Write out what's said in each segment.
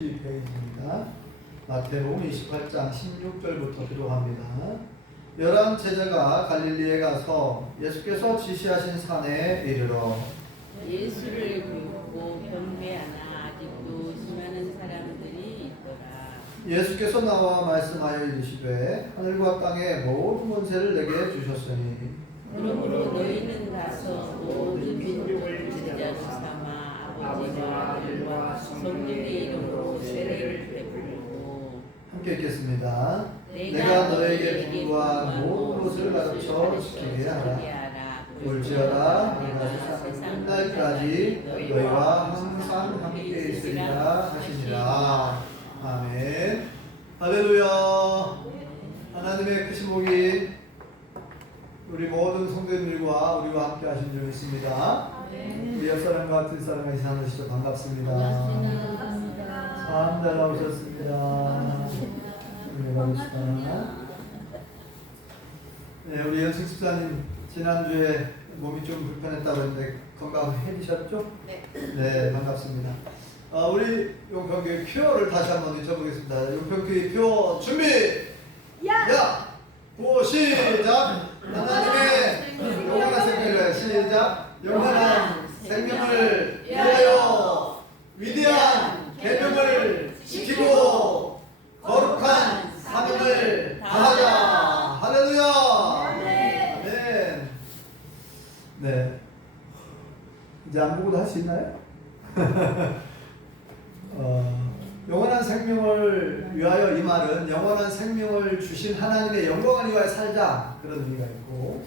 페이지입니다. 마태복음 28장 16절부터 기록합니다. 11 제자가 갈릴리에 가서 예수께서 지시하신 산에 이르러 예수를 믿고 경배하나 아직도 수많은 사람들이 있더라. 예수께서 나와 말씀하여 이르시되 하늘과 땅의 모든 권세를 내게 주셨으니 그러므로 너희는 가서 모든 민족을 제자로 삼아 아버지와 아들과 성령의 이름으로 세례를 베풀고 함께 읽겠습니다. 내가 너에게 분부한 모든 것을 가르쳐 지키게 하라. 볼지어다 내가 세상 끝날까지 너희와 항상 함께 있으리라 하시니라. 아멘. 할렐루야. 하나님의 크신 복이 우리 모든 성도님들과 우리와 함께 하신 줄 믿습니다. 우리 옆사람과 뒷사람과 이상하시죠. 반갑습니다. 참 잘 나오셨습니다. 네, 반갑습니다. 네, 우리 연승 집사님 지난주에 몸이 좀 불편했다고 했는데 건강해지셨죠? 네, 반갑습니다. 우리 용평교회 표를 다시 한번 외쳐보겠습니다. 용평교회 표 준비! 야! 고 시작! 하나님의 영원한 생명을 시작! 영원한 생명을 위하여 위대한 계명을 지키고 거룩한 사명을 다하자. 할렐루야. 아멘. 네. 이제 안 보고도 할 수 있나요? 영원한 생명을 위하여, 이 말은 영원한 생명을 주신 하나님의 영광을 위하여 살자, 그런 의미가 있고,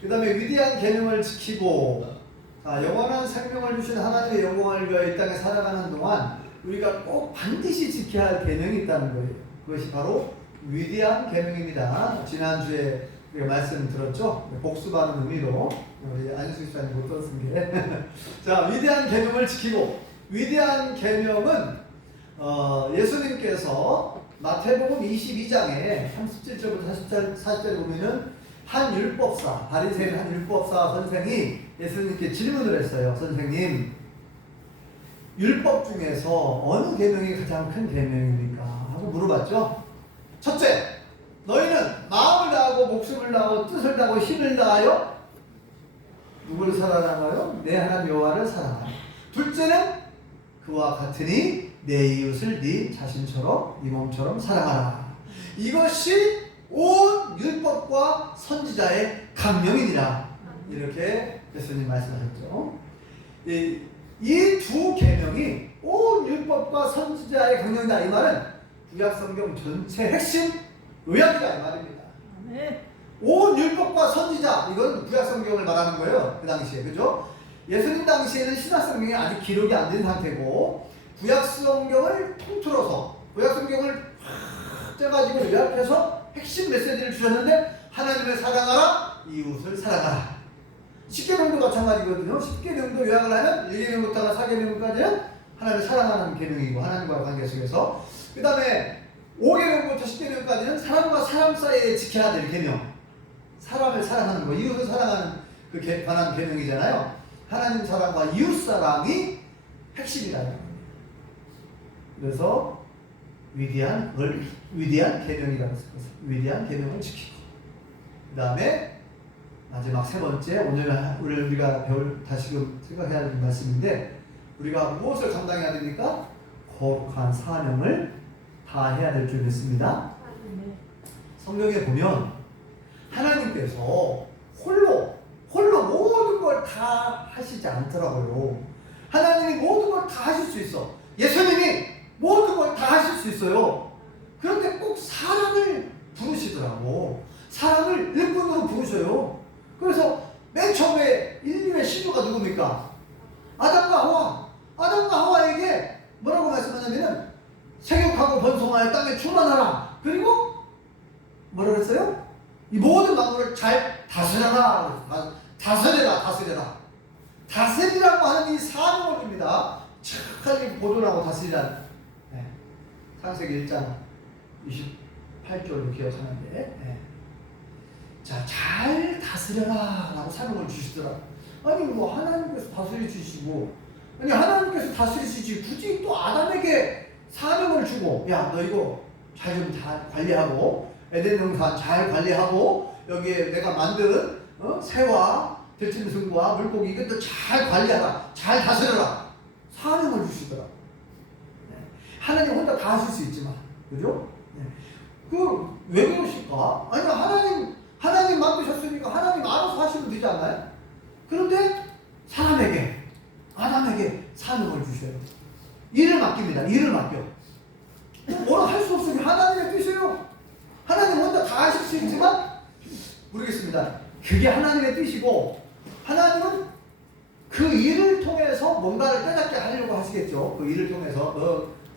그 다음에 위대한 계명을 지키고, 영원한 생명을 주신 하나님의 영광을 위하여 이 땅에 살아가는 동안 우리가 꼭 반드시 지켜야 할 계명이 있다는 거예요. 그것이 바로 위대한 계명입니다. 지난주에 우리가 말씀 들었죠? 복습하는 의미로 우리 안수 집사님 못 들었은 게 자, 위대한 계명을 지키고, 위대한 계명은 예수님께서 마태복음 22장에 37절부터 40절에 보면은 한 율법사, 바리새인 한 율법사 선생이 예수님께 질문을 했어요. 선생님, 율법 중에서 어느 계명이 가장 큰 계명입니까? 하고 물어봤죠. 첫째, 너희는 마음을 다하고 목숨을 다하고 뜻을 다하고 힘을 다하여 누구를 사랑하나요? 내 하나님 여호와를 사랑하라. 둘째는 그와 같으니 내 이웃을 네 자신처럼 네 몸처럼 사랑하라. 이것이 온 율법과 선지자의 강령이니라. 이렇게 예수님 말씀하셨죠. 이 두 계명이 온 율법과 선지자의 강령이다. 이 말은 구약성경 전체 핵심 요약이다, 이 말입니다. 온 율법과 선지자, 이건 구약성경을 말하는 거예요. 그 당시에, 그죠? 예수님 당시에는 신약성경이 아직 기록이 안 된 상태고, 구약성경을 통틀어서 구약성경을 확 떼가지고 요약해서 핵심 메시지를 주셨는데, 하나님을 사랑하라, 이웃을 사랑하라. 10계명도 마찬가지거든요. 10계명도 요약을 하면 1계명부터 4계명까지는 하나님을 사랑하는 계명이고, 하나님과의 관계 속에서, 그 다음에 5계명부터 10계명까지는 사람과 사람 사이에 지켜야 될 계명, 사람을 사랑하는 거, 이웃을 사랑하는 그 관한 계명이잖아요. 하나님 사랑과 이웃 사랑이 핵심이다. 그래서 위대한 계명이라고 했어요. 위대한 계명을 지키고, 그 다음에 마지막 세 번째, 오늘 우리가 다시금 생각해야 할 말씀인데, 우리가 무엇을 감당해야 됩니까? 거룩한 사명을 다 해야 될 줄 믿습니다. 성경에 보면 하나님께서 홀로 모든 걸 다 하시지 않더라고요. 하나님이 모든 걸 다 하실 수 있어. 예수님이 모든 걸 다 하실 수 있어요. 그런데 꼭 사람을 부르시더라고. 사람을 일꾼으로 부르셔요. 그래서 맨 처음에 인류의 시조가 누굽니까? 아담과 하와에게 뭐라고 말씀하냐면은 생육하고 번성하여 땅에 충만하라. 그리고 뭐라고 했어요? 이 모든 만물을 잘 다스려라. 다스리라고 하는 이 사명을 줍니다. 착하게 보존하고 다스리라는. 네. 창세기 1장 28절로 기억하는데, 네. 자, 잘 다스려라 라고 사명을 주시더라. 아니 뭐 하나님께서 다스려 주시고, 아니 하나님께서 다스리시지 굳이 또 아담에게 사명을 주고, 야, 너 이거 잘 좀 다 관리하고, 에덴 동산 잘 관리하고, 여기에 내가 만든 새와 들짐승과 물고기 이것도 잘 관리하라, 잘 다스려라, 사명을 주시더라. 하나님 혼자 다 하실 수 있지만, 그죠? 그 왜 그러실까? 아니, 하나님 만드셨으니까 하나님 알아서 하시면 되지 않나요? 그런데 사람에게, 아담에게 사명을 주셔요. 일을 맡깁니다. 일을 맡겨. 뭐라 할 수 없으니 하나님의 뜻이에요. 하나님 혼자 다 하실 수 있지만 모르겠습니다. 그게 하나님의 뜻이고, 하나님은 그 일을 통해서 뭔가를 깨닫게 하려고 하시겠죠. 그 일을 통해서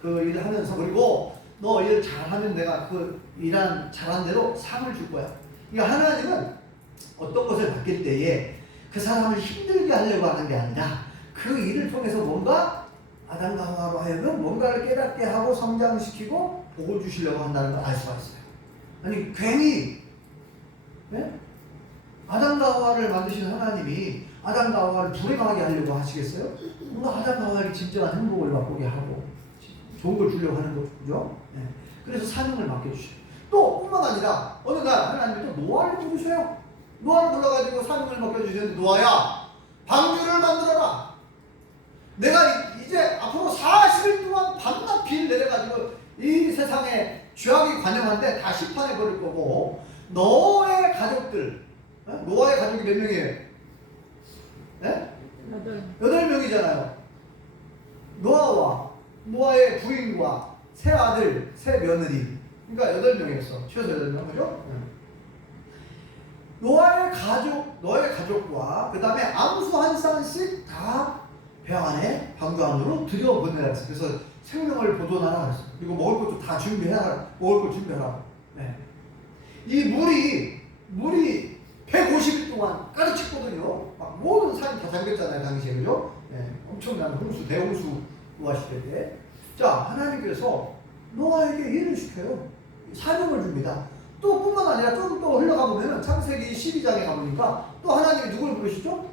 그 일을 하면서, 그리고 너 일 잘하면 내가 그 일한 잘한 대로 상을 줄 거야. 그러니까 하나님은 어떤 것을 맡길 때에 그 사람을 힘들게 하려고 하는 게 아니라 그 일을 통해서 뭔가 아담과 하와로 하여금 뭔가를 깨닫게 하고 성장시키고 복을 주시려고 한다는 걸 알 수가 있어요. 아니 괜히 아담과 하와를 만드신 하나님이 아담과 하와를 불행하게 하려고 하시겠어요? 뭔가 아담과 하와를 진정한 행복을 맛보게 하고 좋은 걸 주려고 하는 거죠. 그래서 사명을 맡겨주셔요. 또 뿐만 아니라 어느 날 하나님이 또 노아를 부르셔요. 노아를 불러가지고 사명을 맡겨주셨는데, 노아야, 방주를 만들어라. 내가 이제 앞으로 40일 동안 밤낮 비를 내려가지고 이 세상에 죄악이 관영한데 다 심판해 버릴 거고, 너의 가족들, 노아의 가족이 몇 명이에요? 8명이잖아요. 노아와 노아의 부인과 세 아들, 세 며느리, 그러니까 8명이었어. 최소 8명, 그죠? 노아의 가족과 그 다음에 암수 한 쌍씩 다 배 안에 방주 안으로 들여보내라 했어요. 그래서 생명을 보존하라 했어요. 그리고 먹을 것도 다 준비해라. 먹을 거 준비하라. 이 물이 150일 동안 가득했거든요. 막 모든 산이 다 잠겼잖아요, 당시에, 그죠? 엄청난 홍수, 대홍수 노하실 때. 자, 하나님께서 노아에게 일을 시켜요. 사명을 줍니다. 또 뿐만 아니라 좀 또 흘러가 보면은 창세기 12장에 가보니까 또 하나님이 누굴 부르시죠?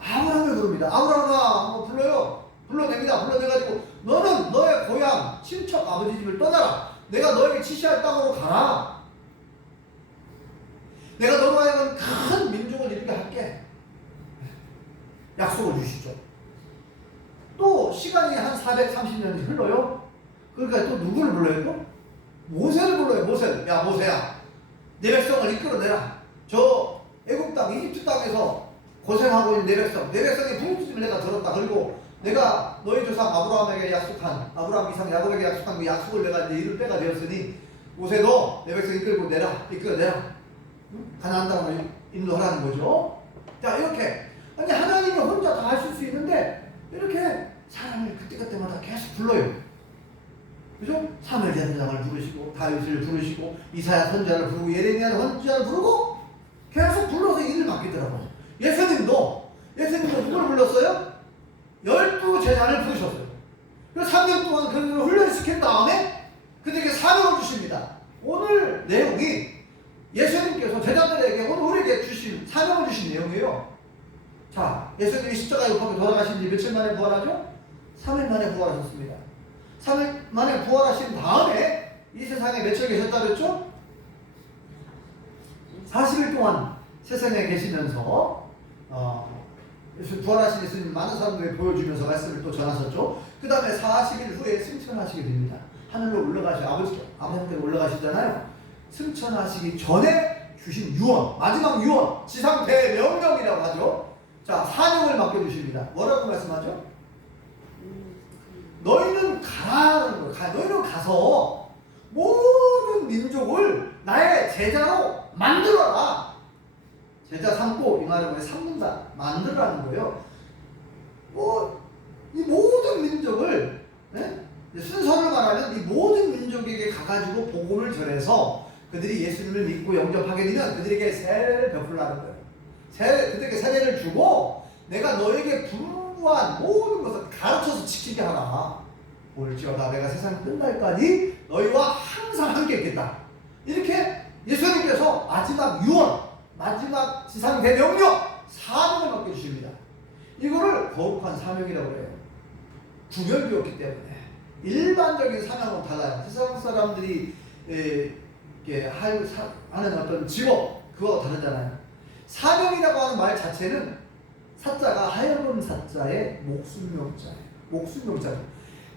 아브라함을 부릅니다. 아브라함아, 한번 불러요. 불러냅니다. 불러내가지고 너는 너의 고향, 친척 아버지 집을 떠나라. 내가 너에게 지시할 땅으로 가라. 내가 너로 하여금 큰 민족을 이루게 할게. 약속을 주시죠. 또 시간이 한 430년이 흘러요. 그러니까 또 누구를 불러요? 또 모세를 불러요. 모세를. 야, 모세야, 내 백성을 이끌어내라. 저 애국 땅, 이집트 땅에서 고생하고 있는 내 백성의 부르짖음을 내가 들었다. 그리고 내가 너희 조상 아브라함에게 약속한, 아브라함, 이삭, 야곱에게 약속한 그 약속을 내가 이제 이룰 때가 되었으니 모세도 내 백성 이끌어내라. 가나안 땅을 인도하라는 거죠. 자, 이렇게 아니 하나님이 혼자 다 하실 수 있는데 이렇게 사람을 그때그때마다 계속 불러요. 그죠? 사무엘 제사장을 부르시고 다윗을 부르시고 이사야 선지자를 부르고 예레미야 선지자를 부르고 계속 불러서 일을 맡기더라고요. 예수님도 누구를 불렀어요? 12제자를 부르셨어요. 그래서 3년 동안 그들을 훈련시킨 다음에 그들에게 사명을 주십니다. 오늘 내용이 예수님께서 제자들에게 오늘 우리에게 주신 사명을 주신 내용이에요. 자, 예수님이 십자가에 못 박혀 돌아가신 지 며칠 만에 부활하죠? 3일 만에 부활하셨습니다. 3일 만에 부활하신 다음에 이 세상에 며칠 계셨다 그랬죠? 40일 동안 세상에 계시면서 부활하신 예수님 많은 사람들에게 보여주면서 말씀을 또 전하셨죠. 그 다음에 40일 후에 승천하시게 됩니다. 하늘로 아버지께 올라가시잖아요. 승천하시기 전에 주신 유언, 마지막 유언, 지상 대명령이라고 하죠. 자, 사명을 맡겨주십니다. 뭐라고 말씀하죠? 너희는 가라는 거예요. 너희는 가서 모든 민족을 나의 제자로 만들어라. 제자 삼고, 이 말은 왜 삼는다? 만들라는 거예요. 이 모든 민족을, 순서를 말하면 이 모든 민족에게 가가지고 복음을 전해서 그들이 예수님을 믿고 영접하게 되면 그들에게 세례를 베풀라는 거예요. 그들에게 세례를 주고 내가 너에게 분부한 모든 것을 가르쳐서 지키게 하라. 올지어다 내가 세상 끝날까지 너희와 항상 함께 있겠다. 이렇게 예수님께서 마지막 유언, 마지막 지상 대명령, 사명을 맡겨주십니다. 이거를 거룩한 사명이라고 해요. 구별되었기 때문에 일반적인 사명은 달라요. 세상 사람들이 이렇게 하는 어떤 직업 그거 다르잖아요. 사명이라고 하는 말 자체는 사자가 하여금 사자의 목숨명자예요. 목숨명자.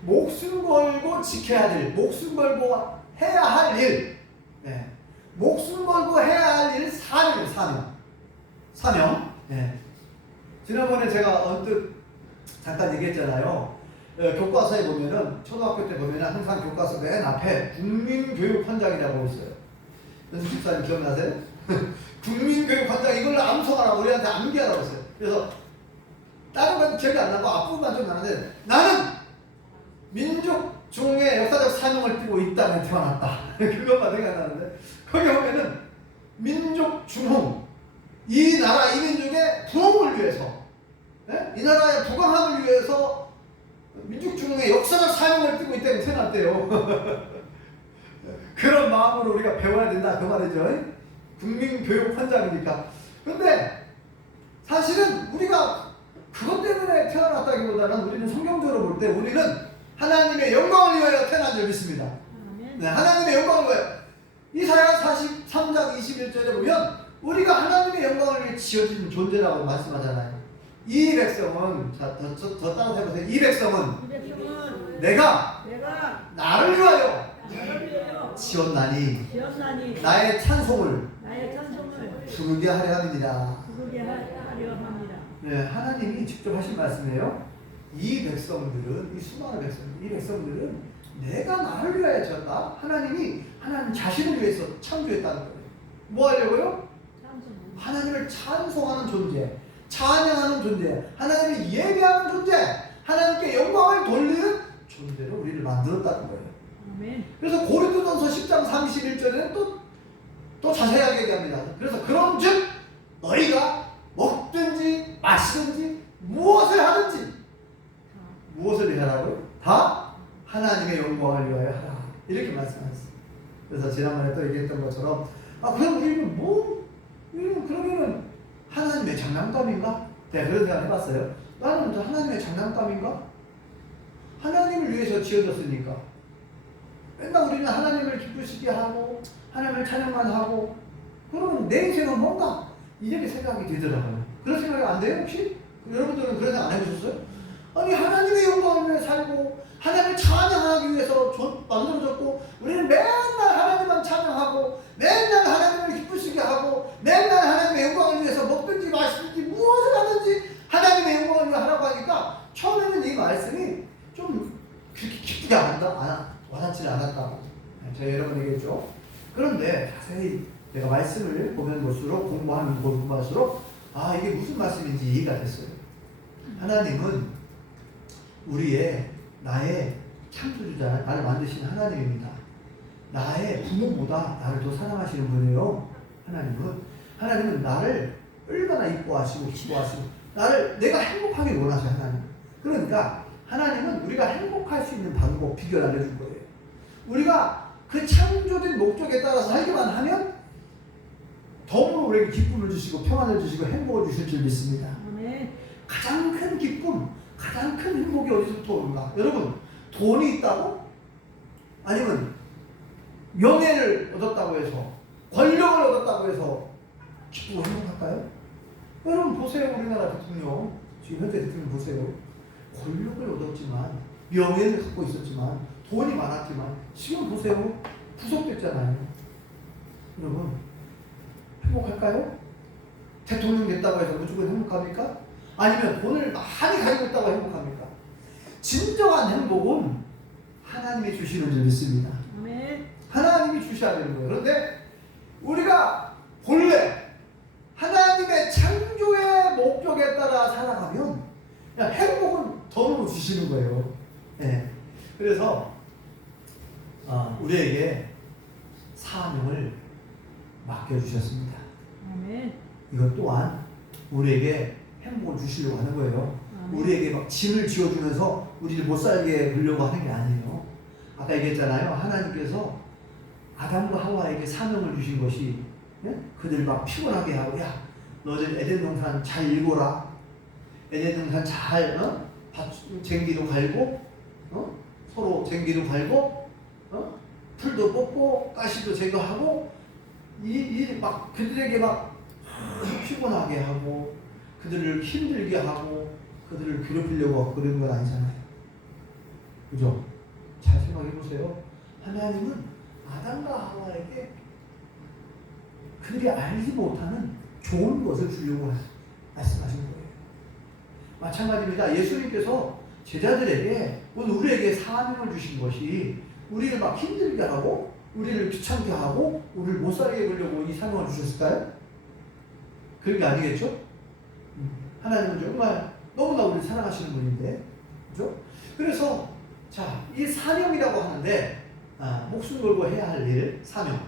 목숨 걸고 지켜야 될, 목숨 걸고 해야 할 일. 네. 목숨 걸고 해야 할 일 사명이에요. 사명. 네. 지난번에 제가 언뜻 잠깐 얘기했잖아요. 교과서에 보면은 초등학교 때 보면은 항상 교과서 맨 앞에 국민교육헌장이라고 있어요. 연수 집사님 기억나세요? 국민교육헌장 이걸로 암송하라고 우리한테 암기하라고 했어요. 그래서 다른 건 기억이 안 나고 앞부분만 좀 나는데 나는 민족 중의 역사적 사명을 띠고 이 땅에 태어났다. 그것만 생각나는데 거기 보면은 민족 중흥 이 나라 이 민족의 부흥을 위해서 네? 이 나라의 부강함을 위해서 민족 중흥의 역사적 사명을 띠고 이 땅에 태어났대요. 그런 마음으로 우리가 배워야 된다 그 말이죠. 국민교육헌장이니까. 근데 사실은 우리가 그것 때문에 태어났다기보다는 우리는 성경적으로 볼 때 우리는 하나님의 영광을 위하여 태어난 줄 믿습니다. 네, 하나님의 영광을 위하여. 이사야 43장 21절에 보면 우리가 하나님의 영광을 위해 지어진 존재라고 말씀하잖아요. 이 백성은 더 따라서 해보세요. 이 백성은 내가 나를 위하여 지었나니 나의 찬송을 부르게 하려 함이니라. 네, 하나님이 직접 하신 말씀이에요. 이 백성들은, 이 수많은 백성들, 이 백성들은 내가 나를 위하여 지었다. 하나님 자신을 위해서 창조했다는 거예요. 뭐 하려고요? 하나님을 찬송하는 존재, 찬양하는 존재, 하나님을 예배하는 존재, 하나님께 영광을 돌리는 존재로 우리를 만들었다는 거예요. 그래서 고린도전서 10장 31절에는 또 자세하게 얘기합니다. 그래서 그런즉 너희가 먹든지 마시든지 무엇을 하든지 무엇을 위하라고요? 다 하나님의 영광을 위하여 하라. 이렇게 말씀하셨어요. 그래서 지난번에 또 얘기했던 것처럼 그럼 우리는 그러면은 하나님의 장난감인가? 내가 그런 생각 해봤어요. 나는 또 하나님의 장난감인가? 하나님을 위해서 지어졌으니까 맨날 우리는 하나님을 기쁘시게 하고 하나님을 찬양만 하고 그러면 내 인생은 뭔가 이렇게 생각이 되더라고요. 그런 생각이 안 돼요 혹시? 여러분들은 그런 생각 안 해보셨어요? 아니 하나님의 영광을 위해 살고 하나님을 찬양하기 위해서 만들어졌고 우리는 맨날 하나님만 찬양하고 맨날 하나님을 기쁘시게 하고 맨날 하나님의 영광을 위해서 먹든지 마시든지 무엇을 하든지 하나님의 영광을 위해 하라고 하니까 처음에는 이 말씀이 좀 그렇게 기쁘게 와닿지는 않았다고 제가 여러 번 얘기했죠. 그런데 자세히 내가 말씀을 보면 볼수록 공부하면 볼수록 이게 무슨 말씀인지 이해가 됐어요. 하나님은 나의 창조주자, 나를 만드신 하나님입니다. 나의 부모보다 나를 더 사랑하시는 분이에요. 하나님은 나를 얼마나 이뻐하시고 기뻐하시고 내가 행복하길 원하세요. 하나님. 그러니까 하나님은 우리가 행복할 수 있는 방법, 비결을 알려준 거예요. 우리가 그 창조된 목적에 따라서 살기만 하면 더불어 우리에게 기쁨을 주시고 평안을 주시고 행복을 주실 줄 믿습니다. 가장 큰 기쁨, 가장 큰 행복이 어디서부터 오는가? 여러분, 돈이 있다고? 아니면 명예를 얻었다고 해서 권력을 얻었다고 해서 기쁘고 행복할까요? 여러분 보세요. 우리나라 대통령, 지금 현재 대통령 보세요. 권력을 얻었지만 명예를 갖고 있었지만 돈이 많았지만 지금 보세요. 구속됐잖아요. 여러분 행복할까요? 대통령 됐다고 해서 무조건 행복합니까? 아니면 돈을 많이 가지고 있다고 행복합니까? 진정한 행복은 하나님이 주시는 줄 믿습니다. 하나님이 주셔야 되는 거예요. 그런데 우리가 본래 하나님의 창조의 목적에 따라 살아가면 그냥 행복은 덤으로 주시는 거예요. 네. 그래서 우리에게 사명을 맡겨주셨습니다. 이것 또한 우리에게 행복을 주시려고 하는 거예요. 우리에게 막 짐을 지어주면서 우리를 못 살게 하려고 하는 게 아니에요. 아까 얘기했잖아요. 하나님께서 아담과 하와에게 사명을 주신 것이 그들 막 피곤하게 하고 너들 에덴 동산 잘 읽어라. 에덴 동산 잘 쟁기도 갈고 서로 쟁기도 갈고, 풀도 뽑고, 가시도 제거하고, 막 그들에게 막 피곤하게 하고, 그들을 힘들게 하고, 그들을 괴롭히려고 하고 그러는 건 아니잖아요. 그죠? 잘 생각해 보세요. 하나님은 아담과 하와에게 그들이 알지 못하는 좋은 것을 주려고 말씀하신 거예요. 마찬가지입니다. 예수님께서 제자들에게 오늘 우리에게 사명을 주신 것이 우리를 막 힘들게 하고 우리를 귀찮게 하고 우리를 못 살게 해보려고 이 사명을 주셨을까요? 그런 게 아니겠죠? 하나님은 정말 너무나 우리를 사랑하시는 분인데, 그죠? 그래서 자, 이 사명이라고 하는데 목숨 걸고 해야 할 일, 사명.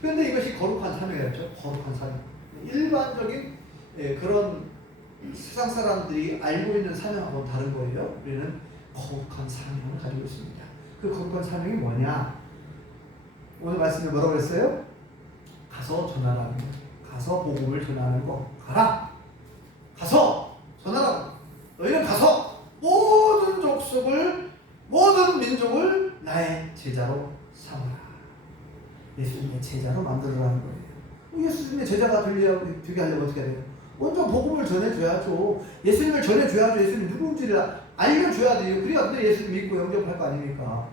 그런데 이것이 거룩한 사명이었죠. 거룩한 사명. 일반적인 그런 세상 사람들이 알고 있는 사명하고는 다른 거예요. 우리는 거룩한 사명을 가지고 있습니다. 그 거룩한 사명이 뭐냐? 오늘 말씀에 뭐라고 했어요? 가서 전하라는 거. 가서 복음을 전하는 거. 가라. 가서 전하라고. 너희는 가서 모든 족속을, 모든 민족을 나의 제자로 삼아라. 예수님의 제자로 만들어라는 거예요. 예수님의 제자가 되게 하려면 어떻게 해야 돼요? 먼저 복음을 전해줘야죠. 예수님을 전해줘야죠. 예수님 누군지를 알려줘야 돼요. 그래야 근데 예수님 믿고 영접할 거 아닙니까?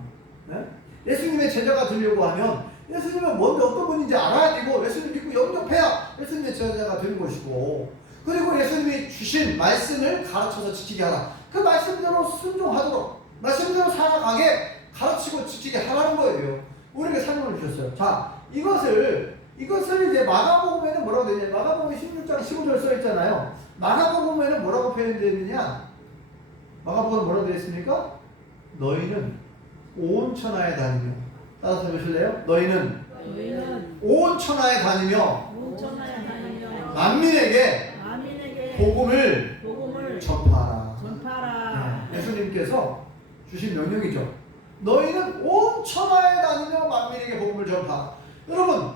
네? 예수님의 제자가 되려고 하면 예수님은 먼저 어떤 분인지 알아야 되고 예수님 믿고 영접해야 예수님의 제자가 되는 것이고, 그리고 예수님이 주신 말씀을 가르쳐서 지키게 하라. 그 말씀대로 순종하도록, 말씀대로 살아가게 가르치고 지키게 하라는 거예요. 우리에게 사명을 주셨어요. 자, 이것을 이제 마가복음에는 뭐라고 되냐? 마가복음 16장 15절 써 있잖아요. 마가복음에는 뭐라고 표현되어 있느냐? 마가복음은 뭐라고 되어 있습니까? 너희는 온 천하에 다니며, 따라서 보실래요? 너희는 온 천하에 다니며 만민에게 복음을 전파하라. 네, 예수님께서 주신 명령이죠. 너희는 온 천하에 다니며 만민에게 복음을 전파하라. 여러분,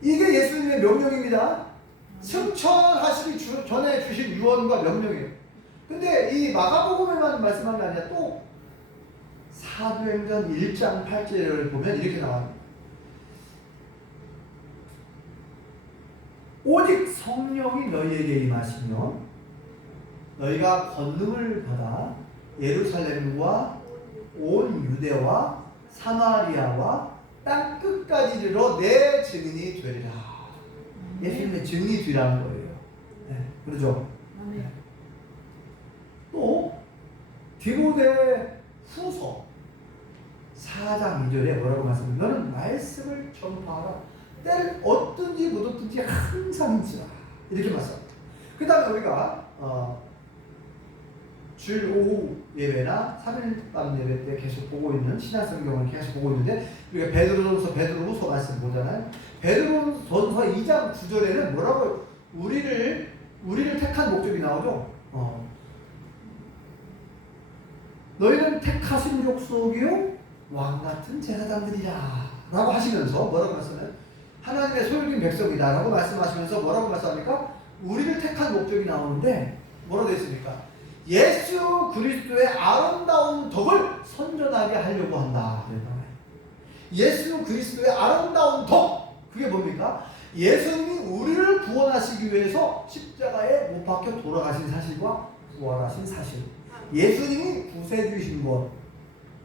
이게 예수님의 명령입니다. 승천하시기 전에 주신 유언과 명령이에요. 근데 이 마가복음에만 말씀한 게 아니라 또 사도행전 1장 8절을 보면 이렇게 나와요. 오직 성령이 너희에게 임하시면 너희가 권능을 받아 예루살렘과 온 유대와 사마리아와 땅 끝까지 이르러 내 증인이 되리라. 예수님의 증인이 되라는 거예요. 네, 그렇죠? 네. 또 디모데 후서 4장 2절에 뭐라고 말씀해요? 너는 말씀을 전파하라. 때를 얻든지 못 얻든지 항상 있지라. 이렇게 말씀합니다. 그 다음에 우리가 주일 오후 예배나 3일밤 예배 때 계속 보고 있는 신약성경을 계속 보고 있는데, 우리가 베드로전서, 베드로후서 말씀 보잖아요. 베드로전서 2장 9절에는 뭐라고 우리를 택한 목적이 나오죠. 너희는 택하신 족속이요 왕같은 제사장들이라 라고 하시면서 뭐라고 말씀해요? 하나님의 소유된 백성이다 라고 말씀하시면서 뭐라고 말씀합니까? 우리를 택한 목적이 나오는데 뭐라고 되어 있습니까? 예수 그리스도의 아름다운 덕을 선전하게 하려고 한다. 예수 그리스도의 아름다운 덕, 그게 뭡니까? 예수님이 우리를 구원하시기 위해서 십자가에 못 박혀 돌아가신 사실과 부활하신 사실, 예수님이 구세주이신 것,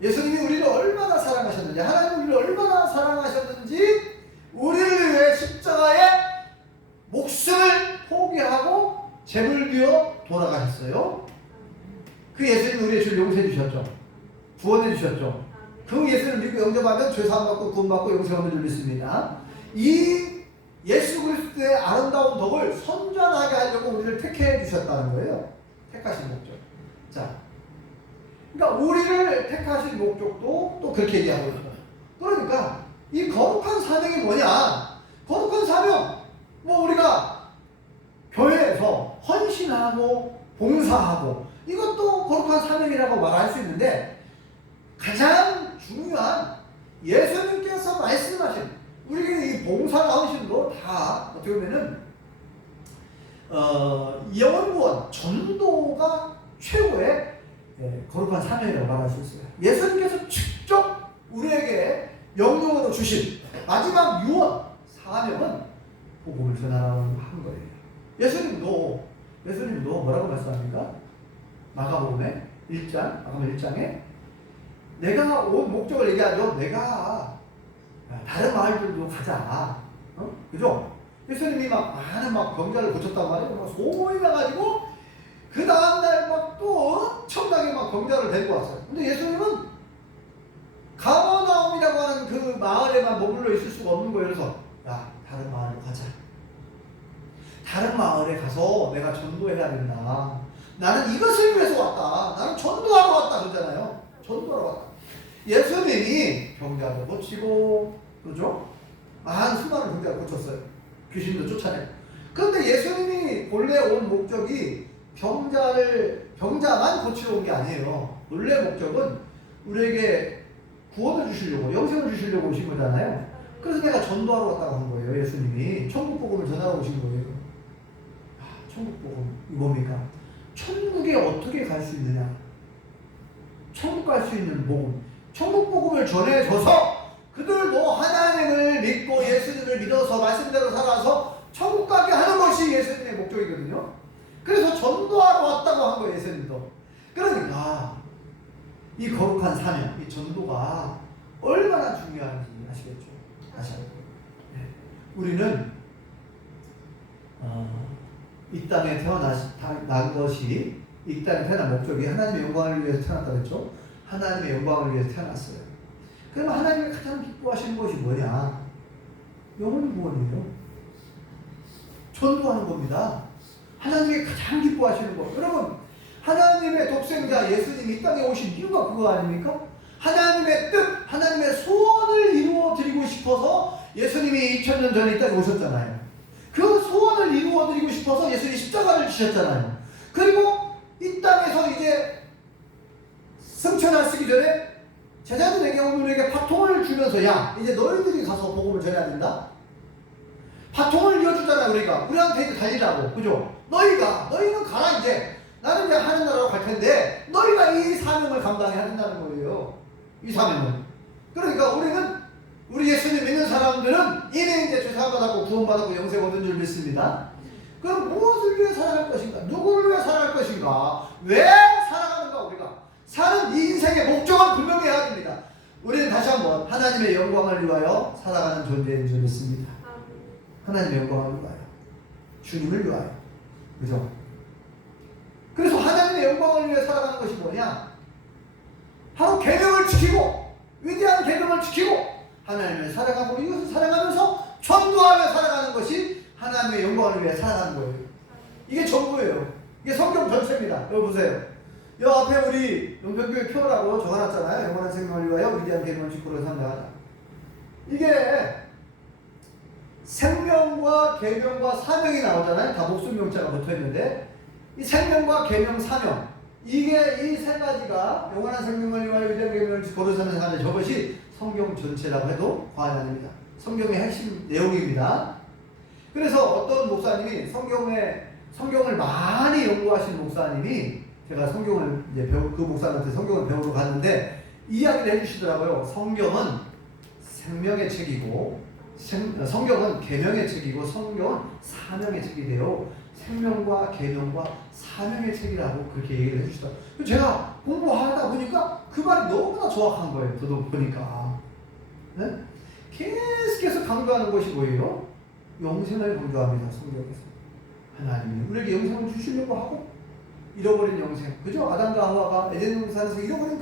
예수님이 우리를 얼마나 사랑하셨는지, 하나님 우리를 얼마나 사랑하셨는지 우리를 위해 십자가에 목숨을 포기하고 재물 비어 돌아가셨어요. 그 예수님 우리의 죄를 용서해 주셨죠. 구원해 주셨죠. 그 예수를 믿고 영접하면 죄 사함 받고 구원 받고 영생 얻는 줄 믿습니다. 이 예수 그리스도의 아름다운 덕을 선전하게 하려고 우리를 택해 주셨다는 거예요. 택하신 목적. 자, 그러니까 우리를 택하신 목적도 또 그렇게 얘기하고 있어요. 그러니까 이 거룩한 사명이 뭐냐? 거룩한 사명, 뭐 우리가 교회에서 헌신하고 봉사하고 이것도 거룩한 사명이라고 말할 수 있는데, 가장 중요한 예수님께서 말씀하신 우리에게 이 봉사나 헌신도 다 어떻게 보면은 영원 구원, 전도가 최고의 거룩한 사명이라고 말할 수 있어요. 예수님께서 직접 우리에게 명령으로 주신 마지막 유언, 사명은 복음을 전하라는 한 거예요. 예수님도 뭐라고 말씀합니까? 마가복음의 1장에 내가 온 목적을 얘기하죠. 내가 다른 마을들도 가자. 그죠? 예수님이 많은 병자를 고쳤단 말이에요. 소문이 나가지고 그 다음날 또 엄청나게 병자를 데리고 왔어요. 근데 예수님은 가버나움이라고 하는 그 마을에만 머물러 있을 수가 없는 거예요. 그래서 야, 다른 마을로 가자. 다른 마을에 가서 내가 전도해야 된다. 나는 이것을 위해서 왔다. 나는 전도하러 왔다 그러잖아요. 전도하러 왔다. 예수님이 병자도 고치고, 그렇죠? 수많은 병자를 고쳤어요. 귀신도 쫓아내고. 그런데 예수님이 본래 온 목적이 병자만 고치러 온 게 아니에요. 원래 목적은 우리에게 구원을 주시려고, 영생을 주시려고 오신 거잖아요. 그래서 내가 전도하러 왔다고 한 거예요. 예수님이 천국 복음을 전하러 오신 거예요. 천국 복음 이 뭡니까? 천국에 어떻게 갈 수 있느냐? 천국 갈 수 있는 복음. 천국 복음을 전해줘서 그들도 하나님을 믿고 예수님을 믿어서 말씀대로 살아서 천국 가게 하는 것이 예수님의 목적이거든요. 그래서 전도하러 왔다고 한 거예요. 예수님도. 그러니까 이 거룩한 사명, 이 전도가 얼마나 중요한지 아시겠죠? 아시겠죠? 우리는 이 땅에 태어난 것이, 이 땅에 태어난 목적이 하나님의 영광을 위해서 태어났다고 했죠? 하나님의 영광을 위해서 태어났어요. 그러면 하나님이 가장 기뻐하시는 것이 뭐냐? 영혼 구원이에요. 전도하는 겁니다. 하나님이 가장 기뻐하시는 것. 여러분, 하나님의 독생자 예수님이 이 땅에 오신 이유가 그거 아닙니까? 하나님의 뜻, 하나님의 소원을 이루어 드리고 싶어서 예수님이 2000년 전에 이 땅에 오셨잖아요. 그 소원을 이루어 드리고 싶어서 예수님이 십자가를 지셨잖아요. 그리고 이 땅에서 이제 승천을 쓰기 전에 제자들에게 오늘에게 바통을 주면서 야, 이제 너희들이 가서 복음을 전해야 된다. 바통을 이어주잖아. 우리한테 이제 달리라고. 그죠? 너희는 가라 이제. 나는 이제 하는 나라로 갈 텐데 너희가 이 사명을 감당해야 된다는 거예요. 이 사명은. 그러니까 우리 예수님 믿는 사람들은 이미 이제 죄사함받았고 구원받았고 영생 얻은 줄 믿습니다. 그럼 무엇을 위해 살아갈 것인가? 누구를 위해 살아갈 것인가? 왜 살아가는가? 우리가 사는 이 인생의 목적은 분명히 해야 됩니다. 우리는 다시 한번 하나님의 영광을 위하여 살아가는 존재인 줄 믿습니다. 하나님의 영광을 위하여, 주님을 위하여. 그죠? 그래서 하나님의 영광을 위해 살아가는 것이 뭐냐? 바로 계명을 지키고, 위대한 계명을 지키고 하나님을 사랑하고 이것을 사랑하면서 전도하며 살아가는 것이 하나님의 영광을 위해 살아가는 거예요. 이게 전부예요. 이게 성경 전체입니다. 여기 보세요. 이 앞에 우리 용평교회 표라고 적어놨잖아요. 영원한 생명을 위하여 위대한 계명을 지키고 살아가자. 이게 생명과 계명과 사명이 나오잖아요. 다 목숨 명자가 붙어있는데 이 생명과 계명, 사명, 이게 이 세 가지가 영원한 생명을 위하여 위대한 계명을 지키고 살아가는 저것이 성경 전체라고 해도 과언이 아닙니다. 성경의 핵심 내용입니다. 그래서 어떤 목사님이 성경을 많이 연구하신 목사님이 제가 성경을 이제 그 목사님한테 성경을 배우러 갔는데 이야기를 해주시더라고요. 성경은 생명의 책이고, 성경은 계명의 책이고, 성경은 사명의 책이래요. 생명과 계명과 사명의 책이라고 그렇게 얘기를 해주시더라고요. 제가 공부하다 보니까 그 말이 너무나 정확한 거예요. 저도 보니까. 네? 계속해서 강조하는 것이 뭐예요? 영생을 강조합니다. 성경에서. 하나님이 우리에게 영생을 주시려고 하고 잃어버린 영생. 그죠? 아담과 하와가 에덴 동산에서 잃어버린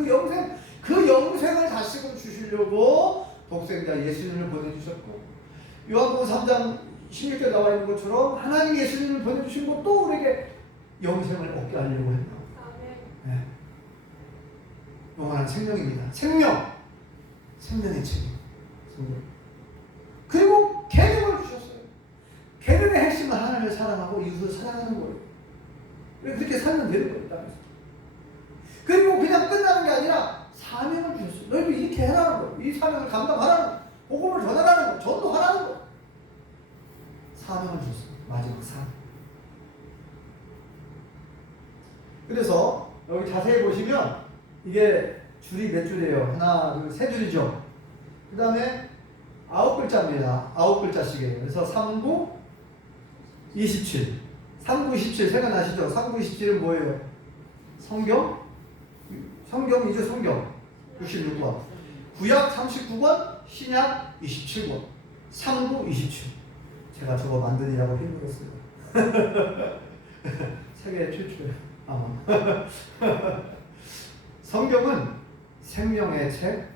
그 영생을 다시금 주시려고 독생자 예수님을 보내주셨고, 요한복음 3장 16절에 나와 있는 것처럼 하나님 예수님을 보내주신 것도 우리에게 영생을 얻게 하려고 했다. 네. 영원한 생명입니다. 생명의 책. 그리고 계명을 주셨어요. 계명의 핵심은 하나님을 사랑하고 이웃을 사랑하는 거예요. 그렇게 살면 되는 거예요. 땅에서. 그리고 그냥 끝나는 게 아니라 사명을 주셨어요. 너희도 이렇게 해라는 거예요. 이 사명을 감당하라는 거예요. 복음을 전하라는 거예요. 전도하라는 거예요. 사명을 주셨어요. 마지막 사명. 그래서 여기 자세히 보시면 이게 줄이 몇 줄이에요? 하나, 둘, 세 줄이죠. 그 다음에 9글자입니다. 9글자씩이에요. 그래서 3, 9, 27. 3, 9, 27 생각나시죠? 3, 9, 27은 뭐예요? 성경? 성경이죠, 성경. 66권. 구약 39권, 신약 27권. 3, 9, 27. 제가 저거 만드느라고 힘들었어요. 세계 최초예요, 아마. 성경은 생명의 책,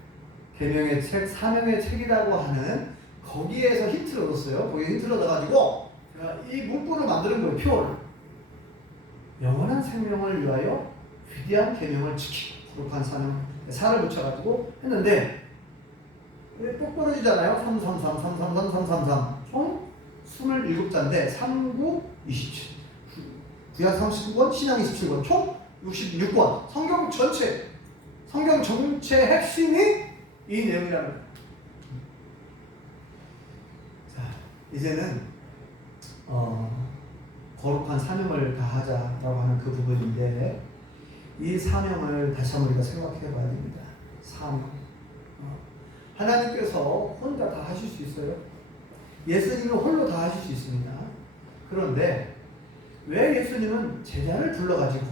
계명의 책, 사명의 책이라고 하는 거기에서 힌트를 얻었어요. 거기에 힌트를 얻어가지고 이 문구를 만드는 거예요. 표를. 영원한 생명을 위하여 위대한 계명을 지키고 거룩한 사명, 살을 붙여가지고 했는데 똑 떨어지잖아요. 3, 3, 3, 3, 3, 3, 3, 3, 3. 총 27자인데 3, 9, 27. 구약 39권, 신약 27권, 총 66권. 성경 전체, 성경 전체 핵심이 이 내용이라는 거예요. 자, 이제는 거룩한 사명을 다하자라고 하는 그 부분인데 이 사명을 다시 한번 우리가 생각해 봐야 됩니다. 사명. 하나님께서 혼자 다 하실 수 있어요. 예수님은 홀로 다 하실 수 있습니다. 그런데 왜 예수님은 제자를 불러가지고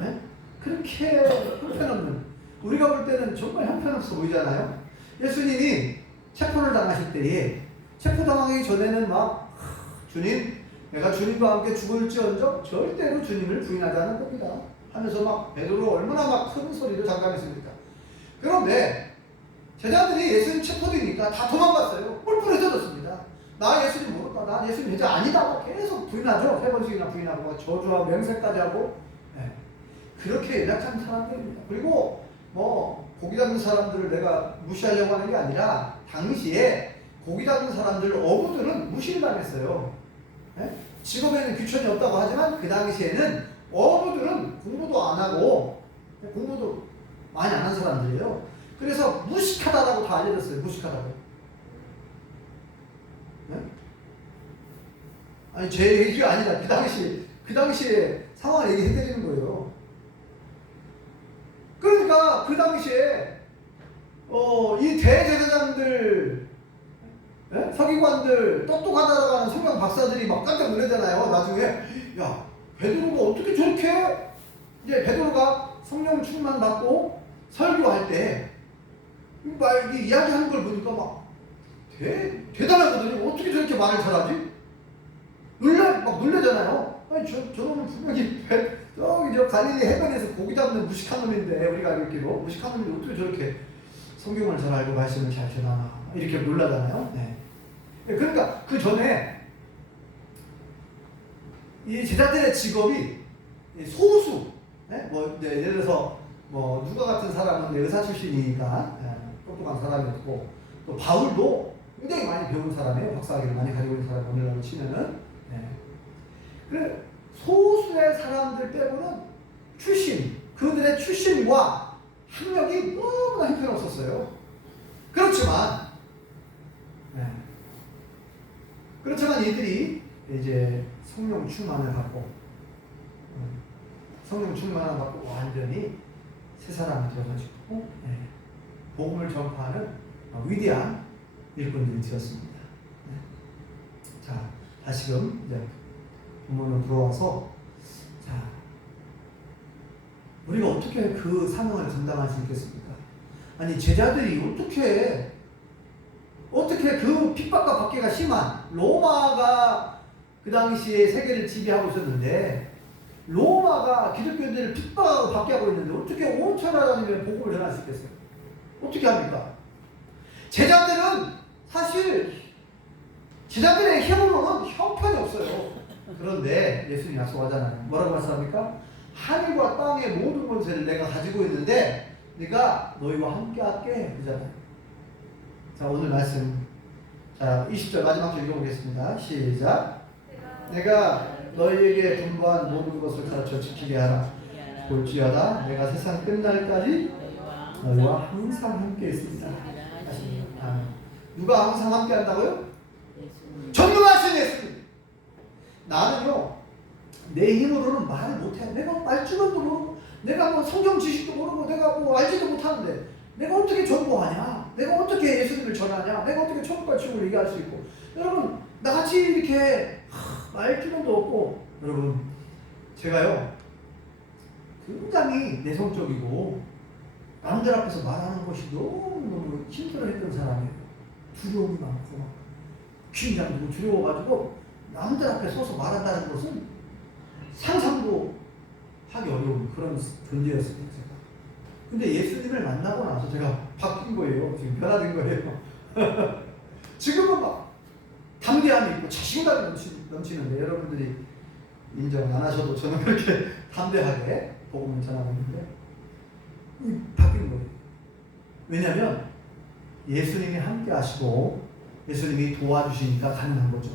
네? 그렇게 형편없는, 우리가 볼 때는 정말 형편없어 보이잖아요. 예수님이 체포를 당하실 때에 체포당하기 전에는 막 주님, 내가 주님과 함께 죽을지언정 절대로 주님을 부인하지 않을 겁니다 하면서 막 베드로 얼마나 막 큰 소리로 장담했습니까? 그런데 제자들이 예수님 체포되니까 다 도망갔어요. 뿔뿔해졌습니다. 나 예수님 모른다, 나 예수님 제자 아니다, 계속 부인하죠. 3번씩이나 부인하고 저주하고 맹세까지 하고. 네. 그렇게 연약한 사람들입니다. 그리고 뭐 고기 잡는 사람들을 내가 무시하려고 하는 게 아니라 당시에 고기 잡는 사람들, 어부들은 무시를 당했어요. 네? 직업에는 귀천이 없다고 하지만 그 당시에는 어부들은 공부도 안 하고 공부도 많이 안 한 사람들이에요. 그래서 무식하다라고 다 알려졌어요. 무식하다고. 네? 아니 제 얘기가 아니라 그 당시에 상황을 얘기해드리는 거예요. 그러니까 그 당시에 이 대제사장들, 네? 서기관들, 똑똑하다라고 하는 성경 박사들이 막 깜짝 놀라잖아요. 나중에 야, 베드로가 어떻게 저렇게, 이제 베드로가 성령 충만 받고 설교할 때 막 이야기하는 걸 보니까 막 대단하거든요. 어떻게 저렇게 말을 잘하지? 막 놀라잖아요. 아니 저놈은 분명히 저기 저 갈릴리 해변에서 고기 잡는 무식한 놈인데, 우리가 알기로 무식한 놈인데 어떻게 저렇게 성경을 잘 알고 말씀을 잘 전하나, 이렇게 놀라잖아요. 네. 그러니까 그 전에 이 제자들의 직업이 소수, 네? 뭐 예를 들어서 뭐 누가 같은 사람은 의사 출신이니까 똑똑한 사람이었고, 또 바울도 굉장히 많이 배운 사람이에요. 박사학위를 많이 가지고 있는 사람, 오늘날로 치면은. 네. 그래, 소수의 사람들 빼고는 그들의 출신과 학력이 너무나 형편없었어요. 그렇지만 이들이 이제 성령 충만을 받고 완전히 새 사람이 되어가지고 복음을 전파하는 위대한 일꾼들이 되었습니다. 자, 다시금 이제 본문으로 돌아와서, 자, 우리가 어떻게 그 사명을 감당할 수 있겠습니까? 아니 제자들이 어떻게 그 핍박과 박해가 심한, 로마가 그 당시에 세계를 지배하고 있었는데, 로마가 기독교인들을 핍박하고 박해하고 있는데 어떻게 5천 나라님의 복음을 전할 수 있겠어요? 어떻게 합니까? 제자들은 사실 제자들의 힘으로는 형편이 없어요. 그런데 예수님이 약속하잖아요. 뭐라고 말씀합니까? 하늘과 땅의 모든 권세를 내가 가지고 있는데 내가 너희와 함께 할게 그러잖아요. 자, 오늘 말씀, 자 20절 마지막 줄 읽어보겠습니다. 시작. 내가 너희에게 분부한 모든 것을 가르쳐 지키게 하라. 볼지어다 내가 세상 끝날까지 너희와 항상 함께 있습니다. 누가 항상 함께 한다고요? 전능하신 예수님. 나는요 내 힘으로는 말을 못해. 내가 말주변도 모르고 내가 뭐 성경 지식도 모르고 내가 뭐 알지도 못하는데 내가 어떻게 전도하냐? 내가 어떻게 예수님을 전하냐? 내가 어떻게 천국과 지옥을 얘기할 수 있고? 여러분 나같이 이렇게 말 필요도 없고, 여러분 제가요 굉장히 내성적이고 남들 앞에서 말하는 것이 너무너무 힘들어했던 사람이에요. 두려움이 많고 막 긴장되고 두려워가지고 남들 앞에 서서 말한다는 것은 상상도 하기 어려운 그런 존재였어요, 제가. 근데 예수님을 만나고 나서 제가 바뀐 거예요. 지금 변화된 거예요. 지금은 막 담대함이 있고 자신감이 넘치는데, 여러분들이 인정 안 하셔도 저는 그렇게 담대하게 복음을 전하고 있는데 바뀐 거예요. 왜냐하면 예수님이 함께 하시고 예수님이 도와주시니까 가능한 거죠.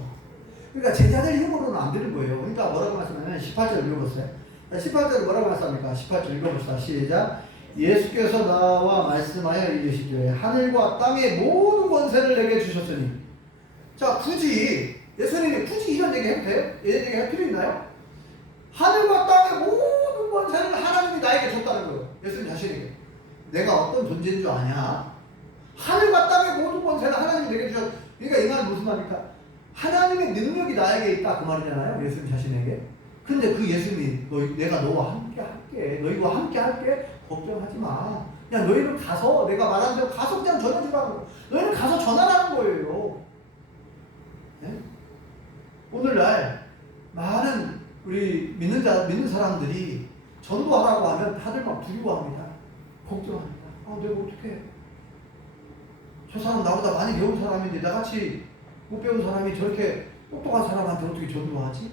그러니까 제자들 힘으로는 안 되는 거예요. 그러니까 뭐라고 말씀하냐면 18절 읽어보세요. 18절 뭐라고 말씀합니까? 18절 읽어봅시다. 시작. 예수께서 나와 말씀하여 이르시기를 하늘과 땅의 모든 권세를 내게 주셨으니. 자, 굳이 예수님이 굳이 이런 얘기 해도 돼요? 이런 얘기 할 필요 있나요? 하늘과 땅의 모든 권세를 하나님이 나에게 줬다는 거예요. 예수님 자신에게. 내가 어떤 존재인 줄 아냐? 하늘과 땅의 모든 권세를 하나님이 내게 주셨. 그러니까 이 말은 무슨 말입니까? 하나님의 능력이 나에게 있다 그 말이잖아요. 예수님 자신에게. 근데 그 예수님이 내가 너와 함께 할게. 너희와 함께 할게. 걱정하지 마. 그냥 너희는 가서 내가 말한 대로 가서 그냥 전해주라고. 너희는 가서 전하라는 거예요. 네? 오늘날 많은 우리 믿는 사람들이 전도하라고 하면 다들 막 두려워합니다. 걱정합니다. 내가 어떻게 해? 저 사람 나보다 많이 배운 사람인데 나같이 못 배운 사람이 저렇게 똑똑한 사람한테 어떻게 전도하지?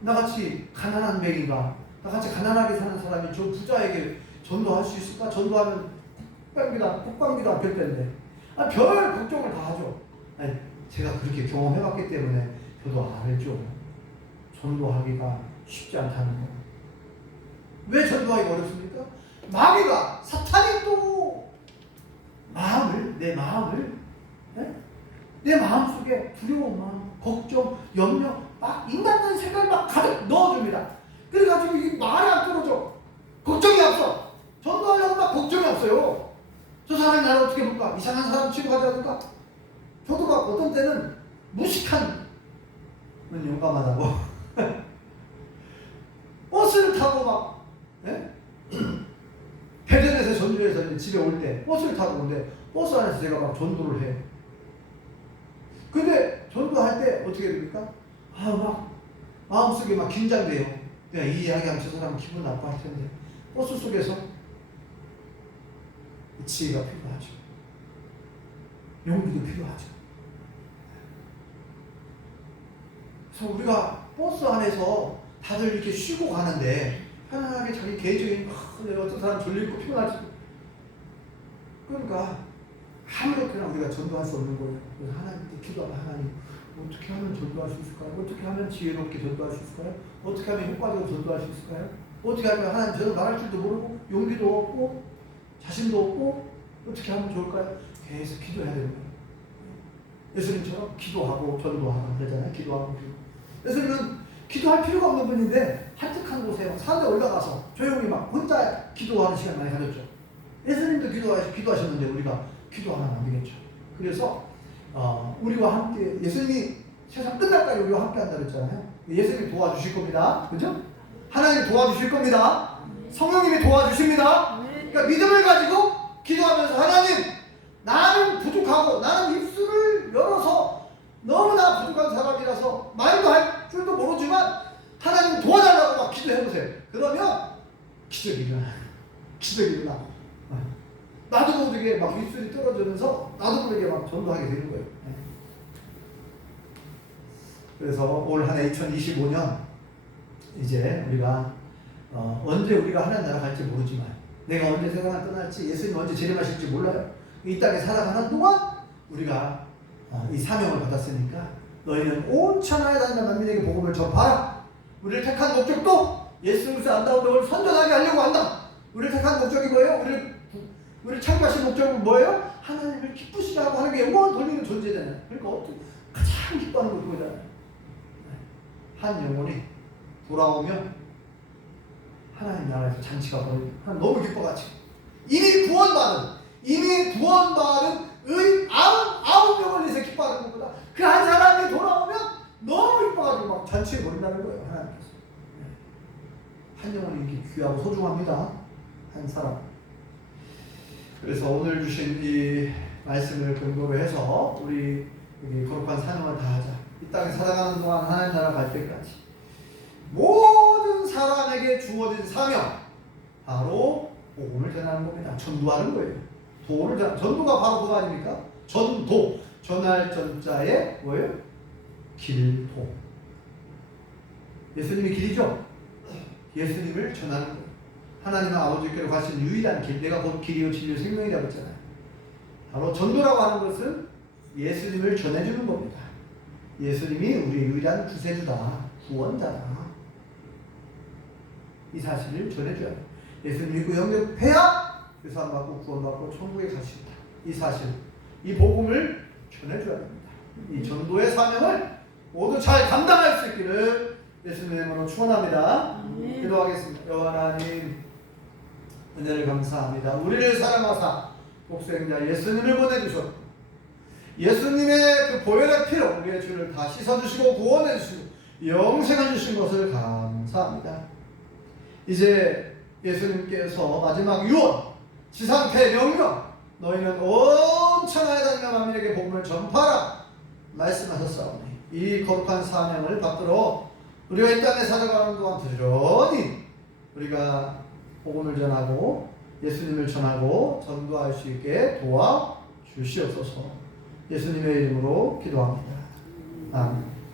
나같이 가난한 백인가? 나같이 가난하게 사는 사람이 저 부자에게 전도할 수 있을까? 전도하면 폭방비도 안 펼 텐데. 별 걱정을 다 하죠. 아니, 제가 그렇게 경험해봤기 때문에 저도 알죠. 전도하기가 쉽지 않다는 거. 왜 전도하기가 어렵습니까? 마귀가, 사탄이 또 내 마음을 내 마음속에 두려운 마음, 걱정, 염려, 막 인간적인 생각을 막 가득 넣어줍니다. 그래가지고 이게 말이 안 떨어져. 걱정이 없어. 전도하려고 막 걱정이 없어요. 저 사람이 나를 어떻게 볼까? 이상한 사람 취급하자든가. 저도 막 어떤 때는 무식한 용감하다고 버스를 타고 막 대전에서 전주에서 이제 집에 올 때 버스를 타고 오는데 버스 안에서 제가 막 전도를 해. 근데 전도할 때 어떻게 됩니까? 막 마음속에 막 긴장돼요. 내가 이 이야기하면 저 사람 기분 나빠할 텐데. 버스 속에서 지혜가 필요하죠. 용기도 필요하죠. 그래서 우리가 버스 안에서 다들 이렇게 쉬고 가는데 편안하게 자기 개인적인 어떤 사람 졸리고 피곤하지. 그러니까 아무렇게나 우리가 전도할 수 없는 거예요. 그래서 하나님께 기도하면 하나님 어떻게 하면 전도할 수 있을까요? 어떻게 하면 지혜롭게 전도할 수 있을까요? 어떻게 하면 효과적으로 전도할 수 있을까요? 어떻게 하면 하나님 저는 말할 줄도 모르고 용기도 없고 자신도 없고 어떻게 하면 좋을까요? 계속 기도해야 되는 거예요. 예수님처럼 기도하고 전도하고 그러잖아요. 기도하고 기도. 예수님은 기도할 필요가 없는 분인데 한적한 곳에 산에 올라가서 조용히 막 혼자 기도하는 시간 많이 가졌죠. 예수님도 기도하셨는데 우리가 기도하면 안 되겠죠. 그래서 우리와 함께 예수님이 세상 끝날까지 우리와 함께 한다고 했잖아요. 예수님이 도와주실 겁니다. 그죠? 하나님이 도와주실 겁니다. 성령님이 도와주십니다. 그러니까 믿음을 가지고 기도하면서 하나님 나는 부족하고 나는 입술을 열어서 너무나 부족한 사람이라서 말도 할 줄도 모르지만 하나님 도와달라고 막 기도해보세요. 그러면 기적이 일어나요. 기적이 일어나고 나도 모르게 막 입술이 떨어지면서 나도 모르게 막 전도하게 되는 거예요. 그래서 올 한 해 2025년 이제 우리가 언제 우리가 하나님 나라 갈지 모르지만 내가 언제 세상을 떠날지 예수님 언제 재림하실지 몰라요. 이 땅에 살아가는 동안 우리가 이 사명을 받았으니까 너희는 온 천하에 다니는 만민에게 복음을 전파하라. 우리를 택한 목적도 예수 그리스도의 아름다운 복음을 선전하게 하려고 한다. 우리를 택한 목적이 뭐예요? 우리를 창조하신 목적은 뭐예요? 하나님을 기쁘시게 하고 하는 게 영광을 돌리는 존재잖아요. 그러니까 어떻게 가장 기뻐하는 거 그거잖아요. 한 영혼이 돌아오면 하나님 나라에서 잔치가 벌어집니다. 하나님 너무 기뻐가지고 이미 구원받은 의 99명을 위해서 기뻐하는 것보다 그 한 사람이 돌아오면 너무 기뻐가지고 막 잔치에 벌인다는 거예요. 하나님께서. 한 영혼이 이렇게 귀하고 소중합니다. 한 사람. 그래서 오늘 주신 이 말씀을 근거로 해서 우리 거룩한 사명을 다하자. 이 땅에 살아가는 동안 하나님 나라 갈 때까지 모든 사람에게 주어진 사명, 바로 복음을 전하는 겁니다. 전도하는 거예요. 전도가 바로 그거 아닙니까? 전도, 전할 전자에 뭐예요? 길도. 예수님이 길이죠? 예수님을 전하는 거예요. 하나님 아버지께로 가신 유일한 길, 내가 곧 길이요 진리요 생명이라고 했잖아요. 바로 전도라고 하는 것은 예수님을 전해주는 겁니다. 예수님이 우리의 유일한 구세주다, 구원자다. 이 사실을 전해줘야 돼요. 예수님 믿고 영접해야 유산받고 구원받고 천국에 가신다. 이 사실, 이 복음을 전해줘야 됩니다. 이 전도의 사명을 모두 잘 감당할 수 있기를 예수님의 이름으로 축원합니다. 기도하겠습니다. 여호와 하나님, 은혜를 감사합니다. 우리를 사랑하사 독생자 예수님을 보내주셨고, 예수님의 그 보혈의 피로 우리의 죄를 다 씻어주시고 구원해주시고 영생을 주신 것을 감사합니다. 이제 예수님께서 마지막 유언, 지상태 명령, 너희는 온 천하에 다니며 만민에게 복음을 전파하라 말씀하셨사오니, 이 거룩한 사명을 받들어 우리가 이 땅에 살아가는 동안 부지런히 우리가 복음을 전하고 예수님을 전하고 전도할 수 있게 도와주시옵소서. 예수님의 이름으로 기도합니다. 아멘.